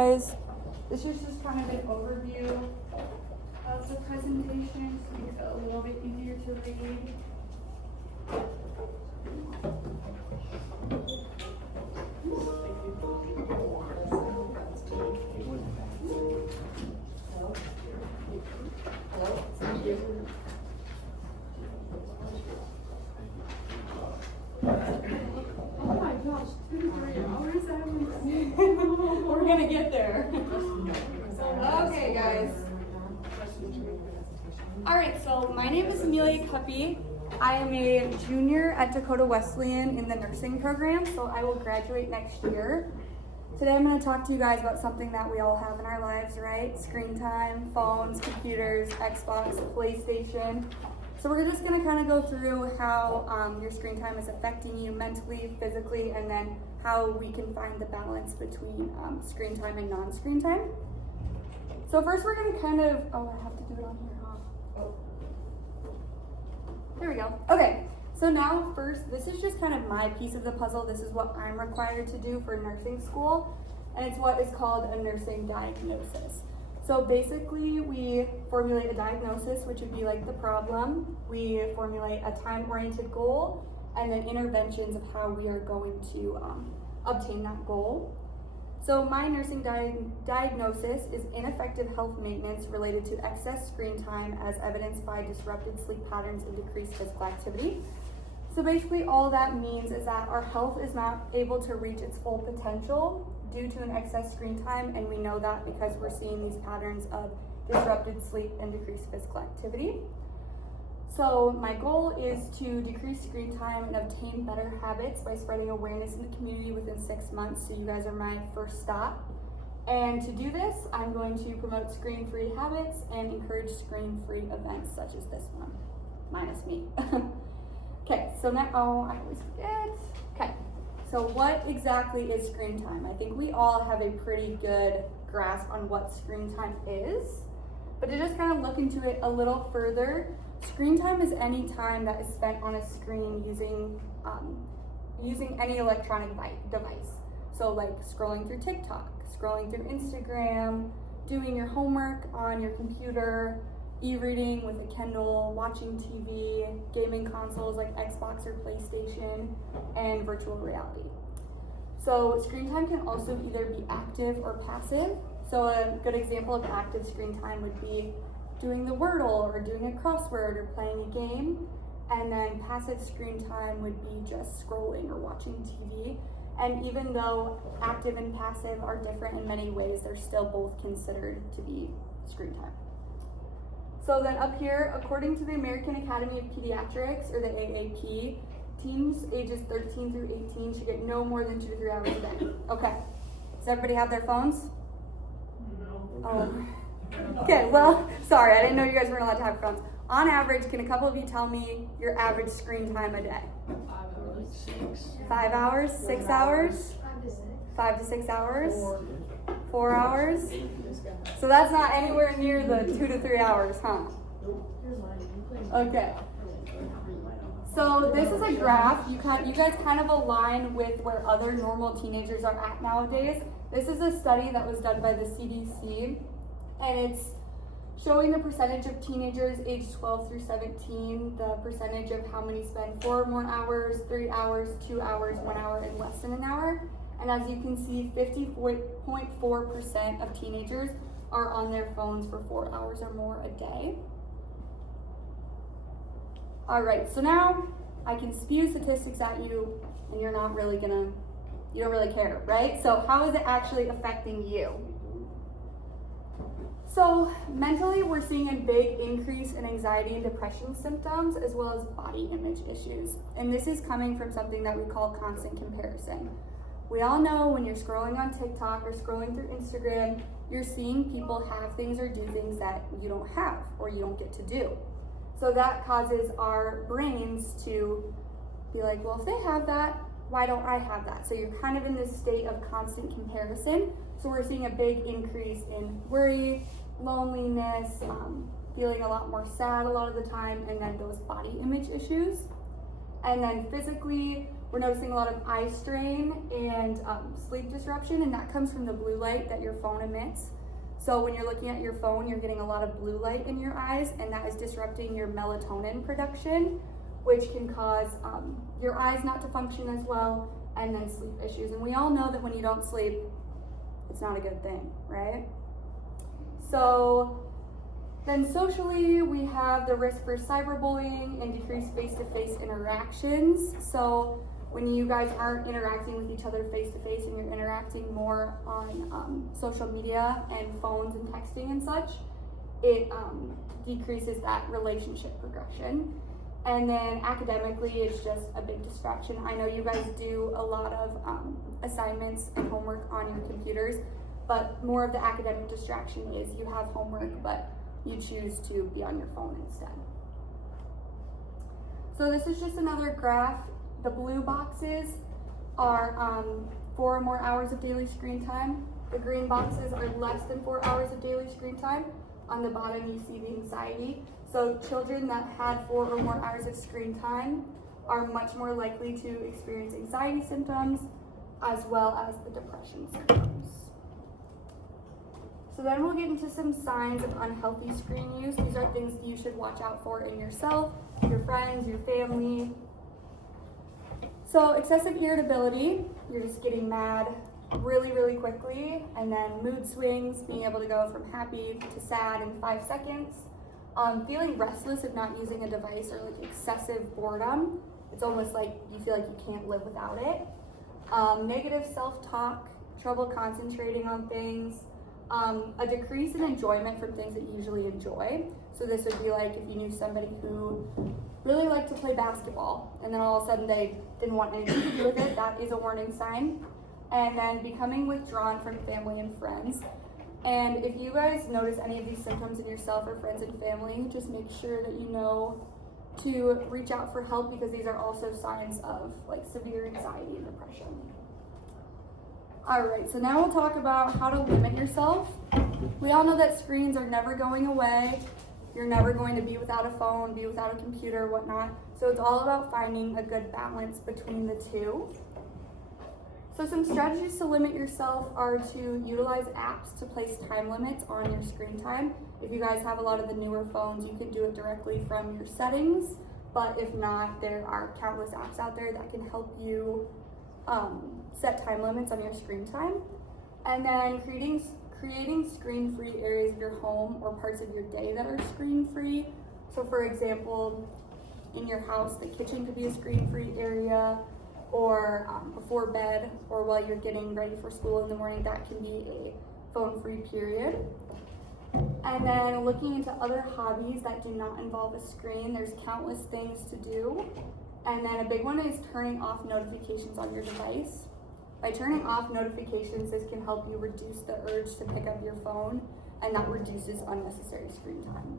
Guys, this is just kind of an overview of the presentation to make it a little bit easier to read. Oh my gosh, 2 to 3 hours? We're gonna get there. Okay, guys. Alright, so my name is Amelia Cuppy. I am a junior at Dakota Wesleyan in the nursing program, so I will graduate next year. Today I'm going to talk to you guys about something that we all have in our lives, right? Screen time, phones, computers, Xbox, PlayStation. So we're just going to kind of go through how your screen time is affecting you mentally, physically, and then how we can find the balance between screen time and non-screen time. So first we're going to kind of, I have to do it on here, huh? Oh. There we go. Okay, so now first, this is just kind of my piece of the puzzle. This is what I'm required to do for nursing school, and it's what is called a nursing diagnosis. So basically, we formulate a diagnosis, which would be like the problem. We formulate a time-oriented goal, and then interventions of how we are going to obtain that goal. So my nursing diagnosis is ineffective health maintenance related to excess screen time as evidenced by disrupted sleep patterns and decreased physical activity. So basically all that means is that our health is not able to reach its full potential due to an excess screen time, and we know that because we're seeing these patterns of disrupted sleep and decreased physical activity. So my goal is to decrease screen time and obtain better habits by spreading awareness in the community within 6 months. So you guys are my first stop. And to do this, I'm going to promote screen-free habits and encourage screen-free events such as this one, minus me. Okay, so now, I always forget. Okay, so what exactly is screen time? I think we all have a pretty good grasp on what screen time is, but to just kind of look into it a little further, screen time is any time that is spent on a screen using any electronic device. So like scrolling through TikTok, scrolling through Instagram, doing your homework on your computer, e-reading with a Kindle, watching TV, gaming consoles like Xbox or PlayStation, and virtual reality. So screen time can also either be active or passive. So a good example of active screen time would be doing the Wordle or doing a crossword or playing a game. And then passive screen time would be just scrolling or watching TV. And even though active and passive are different in many ways, they're still both considered to be screen time. So then up here, according to the American Academy of Pediatrics, or the AAP, teens ages 13 through 18 should get no more than 2 to 3 hours a day. Okay, does everybody have their phones? No. Oh. Okay, well, sorry, I didn't know you guys weren't allowed to have phones. On average, can a couple of you tell me your average screen time a day? 5 hours, 6 hours? 5 to 6 hours? 4 hours? So that's not anywhere near the 2 to 3 hours, huh? Okay. So this is a graph. You guys kind of align with where other normal teenagers are at nowadays. This is a study that was done by the CDC, and it's showing the percentage of teenagers aged 12 through 17, the percentage of how many spend 4 or more hours, 3 hours, 2 hours, 1 hour, and less than an hour. And as you can see, 50.4% of teenagers are on their phones for 4 hours or more a day. All right, so now I can spew statistics at you, and you're not really you don't really care, right? So how is it actually affecting you? So mentally, we're seeing a big increase in anxiety and depression symptoms, as well as body image issues. And this is coming from something that we call constant comparison. We all know when you're scrolling on TikTok or scrolling through Instagram, you're seeing people have things or do things that you don't have or you don't get to do. So that causes our brains to be like, well, if they have that, why don't I have that? So you're kind of in this state of constant comparison. So we're seeing a big increase in worry, loneliness, feeling a lot more sad a lot of the time, and then those body image issues. And then physically, we're noticing a lot of eye strain and sleep disruption, and that comes from the blue light that your phone emits. So when you're looking at your phone, you're getting a lot of blue light in your eyes, and that is disrupting your melatonin production, which can cause your eyes not to function as well, and then sleep issues. And we all know that when you don't sleep, it's not a good thing, right? So then socially, we have the risk for cyberbullying and decreased face-to-face interactions. So when you guys aren't interacting with each other face-to-face and you're interacting more on social media and phones and texting and such, it decreases that relationship progression. And then academically, it's just a big distraction. I know you guys do a lot of assignments and homework on your computers, but more of the academic distraction is you have homework, but you choose to be on your phone instead. So this is just another graph. The blue boxes are 4 or more hours of daily screen time. The green boxes are less than 4 hours of daily screen time. On the bottom, you see the anxiety. So children that had 4 or more hours of screen time are much more likely to experience anxiety symptoms as well as the depression symptoms. So then we'll get into some signs of unhealthy screen use. These are things you should watch out for in yourself, your friends, your family. So excessive irritability, you're just getting mad really, really quickly, and then mood swings, being able to go from happy to sad in 5 seconds. Feeling restless if not using a device, or like excessive boredom. It's almost like you feel like you can't live without it. Negative self-talk, trouble concentrating on things, a decrease in enjoyment from things that you usually enjoy. So this would be like if you knew somebody who really liked to play basketball and then all of a sudden they didn't want anything to do with it, that is a warning sign. And then becoming withdrawn from family and friends. And if you guys notice any of these symptoms in yourself or friends and family, just make sure that you know to reach out for help, because these are also signs of like severe anxiety and depression. All right, so now we'll talk about how to limit yourself. We all know that screens are never going away. You're never going to be without a phone, be without a computer, whatnot. So it's all about finding a good balance between the two. So some strategies to limit yourself are to utilize apps to place time limits on your screen time. If you guys have a lot of the newer phones, you can do it directly from your settings. But if not, there are countless apps out there that can help you set time limits on your screen time. And then creating screen-free areas of your home or parts of your day that are screen-free. So for example, in your house, the kitchen could be a screen-free area, or before bed, or while you're getting ready for school in the morning, that can be a phone-free period. And then looking into other hobbies that do not involve a screen, there's countless things to do. And then a big one is turning off notifications on your device. By turning off notifications, this can help you reduce the urge to pick up your phone, and that reduces unnecessary screen time.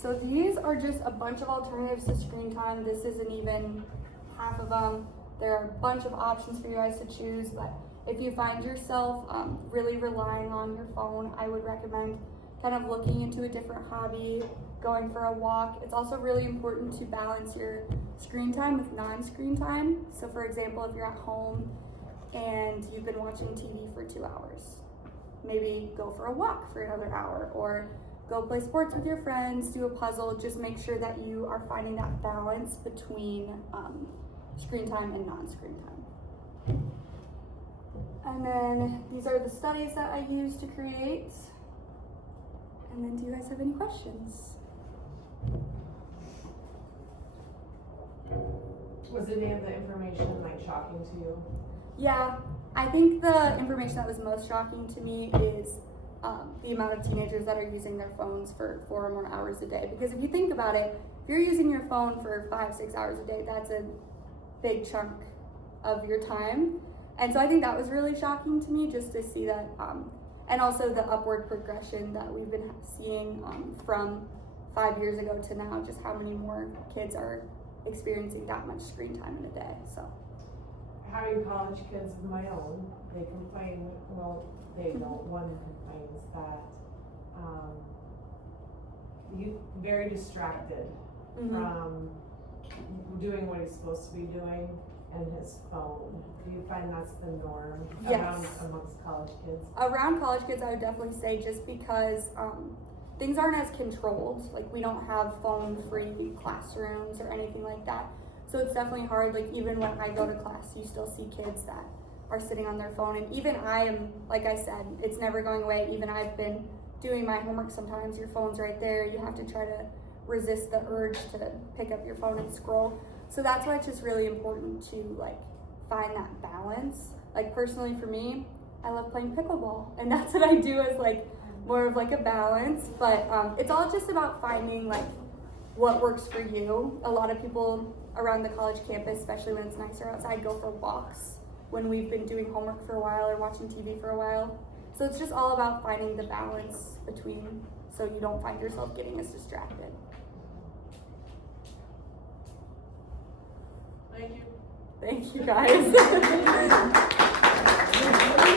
So these are just a bunch of alternatives to screen time. This isn't even half of them. There are a bunch of options for you guys to choose, but if you find yourself really relying on your phone, I would recommend kind of looking into a different hobby, going for a walk. It's also really important to balance your screen time with non-screen time. So for example, if you're at home and you've been watching TV for 2 hours, maybe go for a walk for another hour, or go play sports with your friends, do a puzzle. Just make sure that you are finding that balance between screen time and non-screen time. And then these are the studies that I use to create. And then do you guys have any questions? Was any of the information like shocking to you? Yeah, I think the information that was most shocking to me is the amount of teenagers that are using their phones for 4 or more hours a day. Because if you think about it, if you're using your phone for 5-6 hours a day, that's a big chunk of your time. And so I think that was really shocking to me, just to see that, and also the upward progression that we've been seeing from 5 years ago to now, just how many more kids are experiencing that much screen time in a day. So having college kids of my own, they complain, well, they don't, one complains that you very distracted from doing what he's supposed to be doing and his phone. Do you find that's the norm Yes. amongst college kids? Around college kids, I would definitely say just because things aren't as controlled. Like we don't have phone-free classrooms or anything like that. So it's definitely hard. Like even when I go to class, you still see kids that are sitting on their phone. And even I am, like I said, it's never going away. Even I've been doing my homework sometimes. Your phone's right there. You have to try to resist the urge to pick up your phone and scroll. So that's why it's just really important to like find that balance. Like personally for me, I love playing pickleball, and that's what I do as like more of like a balance. But it's all just about finding like what works for you. A lot of people around the college campus, especially when it's nicer outside, go for walks when we've been doing homework for a while or watching TV for a while. So it's just all about finding the balance between, so you don't find yourself getting as distracted. Thank you. Thank you guys.